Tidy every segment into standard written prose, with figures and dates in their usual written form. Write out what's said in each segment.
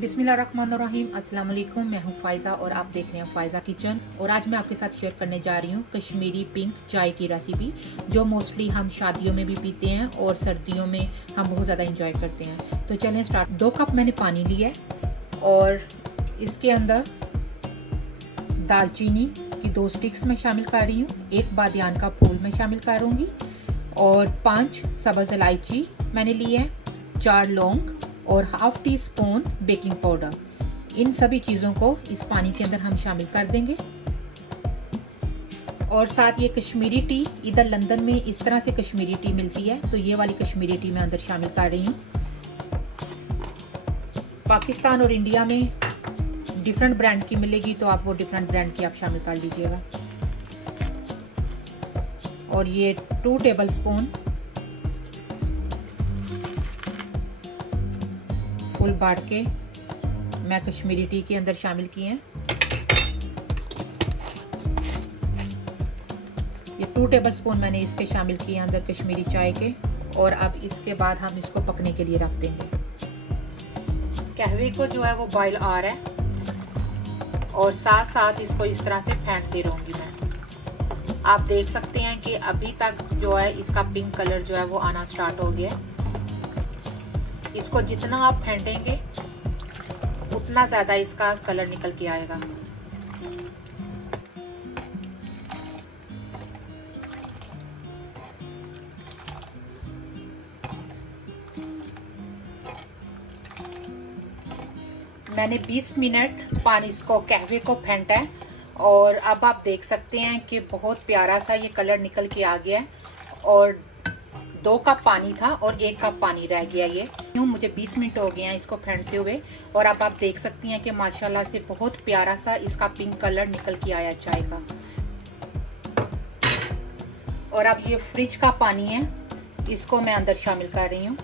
बिस्मिल्लाहिर्रहमानिर्रहीम। अस्सलाम वालेकुम। मैं हूं फ़ायज़ा और आप देख रहे हैं फ़ायज़ा किचन। और आज मैं आपके साथ शेयर करने जा रही हूं कश्मीरी पिंक चाय की रेसिपी, जो मोस्टली हम शादियों में भी पीते हैं और सर्दियों में हम बहुत ज़्यादा इंजॉय करते हैं। तो चलें स्टार्ट। 2 कप मैंने पानी लिया है और इसके अंदर दालचीनी की 2 स्टिक्स मैं शामिल कर रही हूँ, 1 बादियान का फूल मैं शामिल करूँगी और 5 सब्ज़ इलायची मैंने ली है, 4 लौंग और half teaspoon baking powder. इन सभी चीज़ों को इस पानी के अंदर हम शामिल कर देंगे। और साथ ये कश्मीरी टी, इधर लंदन में इस तरह से कश्मीरी टी मिलती है, तो ये वाली कश्मीरी टी मैं अंदर शामिल कर रही हूँ। पाकिस्तान और इंडिया में डिफरेंट ब्रांड की मिलेगी, तो आप वो डिफरेंट ब्रांड की आप शामिल कर लीजिएगा। और ये 2 टेबल स्पून फुल बाड़ के मैं कश्मीरी टी के अंदर शामिल किए हैं। ये 2 टेबल स्पून मैंने इसके शामिल किए हैं अंदर कश्मीरी चाय के। और अब इसके बाद हम इसको पकने के लिए रख देंगे। कहवे को जो है वो बॉयल आ रहा है और साथ साथ इसको इस तरह से फेंटती रहूंगी मैं। आप देख सकते हैं कि अभी तक जो है इसका पिंक कलर जो है वो आना स्टार्ट हो गया है। इसको जितना आप फेंटेंगे उतना ज़्यादा इसका कलर निकल के आएगा। मैंने 20 मिनट पानी इसको कहवे को फेंटा है और अब आप देख सकते हैं कि बहुत प्यारा सा ये कलर निकल के आ गया है। और 2 कप पानी था और 1 कप पानी रह गया। ये यूँ मुझे 20 मिनट हो गए हैं इसको फेंटते हुए। और अब आप देख सकती हैं कि माशाल्लाह से बहुत प्यारा सा इसका पिंक कलर निकल के आया चाय का। और अब ये फ्रिज का पानी है, इसको मैं अंदर शामिल कर रही हूँ।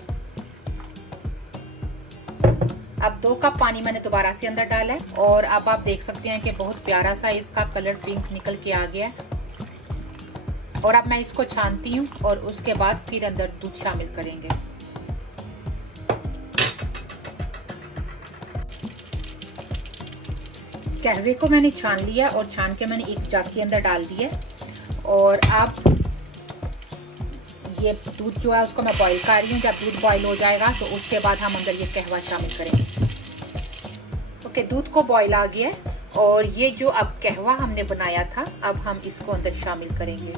अब 2 कप पानी मैंने दोबारा से अंदर डाला है और अब आप देख सकते हैं कि बहुत प्यारा सा इसका कलर पिंक निकल के आ गया है। और अब मैं इसको छानती हूँ और उसके बाद फिर अंदर दूध शामिल करेंगे। कहवे को मैंने छान लिया और छान के मैंने एक जग के अंदर डाल दिया। और अब ये दूध जो है उसको मैं बॉईल कर रही हूँ। जब दूध बॉईल हो जाएगा तो उसके बाद हम अंदर ये कहवा शामिल करेंगे। ओके, दूध को बॉईल आ गया है और ये जो अब कहवा हमने बनाया था, अब हम इसको अंदर शामिल करेंगे।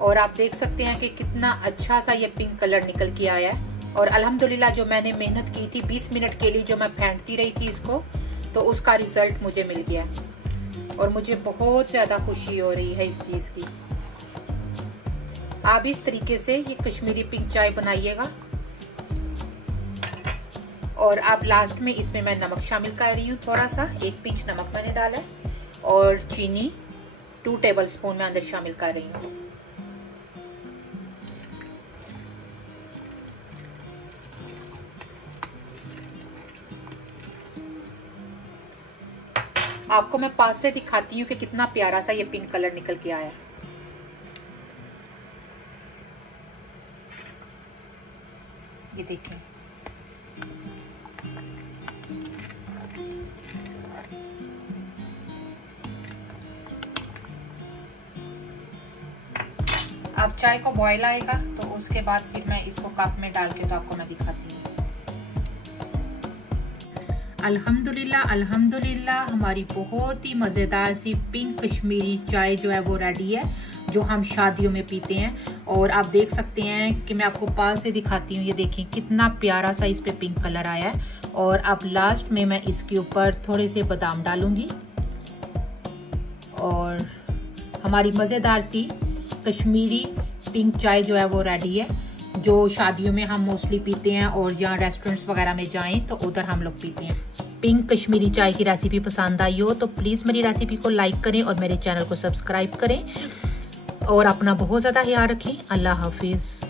और आप देख सकते हैं कि कितना अच्छा सा ये पिंक कलर निकल के आया है। और अल्हम्दुलिल्लाह जो मैंने मेहनत की थी 20 मिनट के लिए, जो मैं फेंटती रही थी इसको, तो उसका रिजल्ट मुझे मिल गया और मुझे बहुत ज़्यादा खुशी हो रही है इस चीज़ की। आप इस तरीके से ये कश्मीरी पिंक चाय बनाइएगा। और अब लास्ट में इसमें मैं नमक शामिल कर रही हूँ, थोड़ा सा 1 पिंच नमक मैंने डाला है। और चीनी 2 टेबल स्पून मैं अंदर शामिल कर रही हूँ। आपको मैं पास से दिखाती हूँ कि कितना प्यारा सा ये पिंक कलर निकल के आया है। ये देखें, अब चाय को बॉईल आएगा तो उसके बाद फिर मैं इसको कप में डाल के तो आपको मैं दिखाती हूँ। अल्हम्दुलिल्लाह अल्हम्दुलिल्लाह, हमारी बहुत ही मज़ेदार सी पिंक कश्मीरी चाय जो है वो रेडी है, जो हम शादियों में पीते हैं। और आप देख सकते हैं कि मैं आपको पास से दिखाती हूँ। ये देखें कितना प्यारा सा इस पे पिंक कलर आया है। और अब लास्ट में मैं इसके ऊपर थोड़े से बादाम डालूंगी और हमारी मज़ेदार सी कश्मीरी पिंक चाय जो है वो रेडी है, जो शादियों में हम मोस्टली पीते हैं और जहाँ रेस्टोरेंट्स वगैरह में जाएं तो उधर हम लोग पीते हैं। पिंक कश्मीरी चाय की रेसिपी पसंद आई हो तो प्लीज़ मेरी रेसिपी को लाइक करें और मेरे चैनल को सब्सक्राइब करें और अपना बहुत ज़्यादा ख्याल रखें। अल्लाह हाफिज़।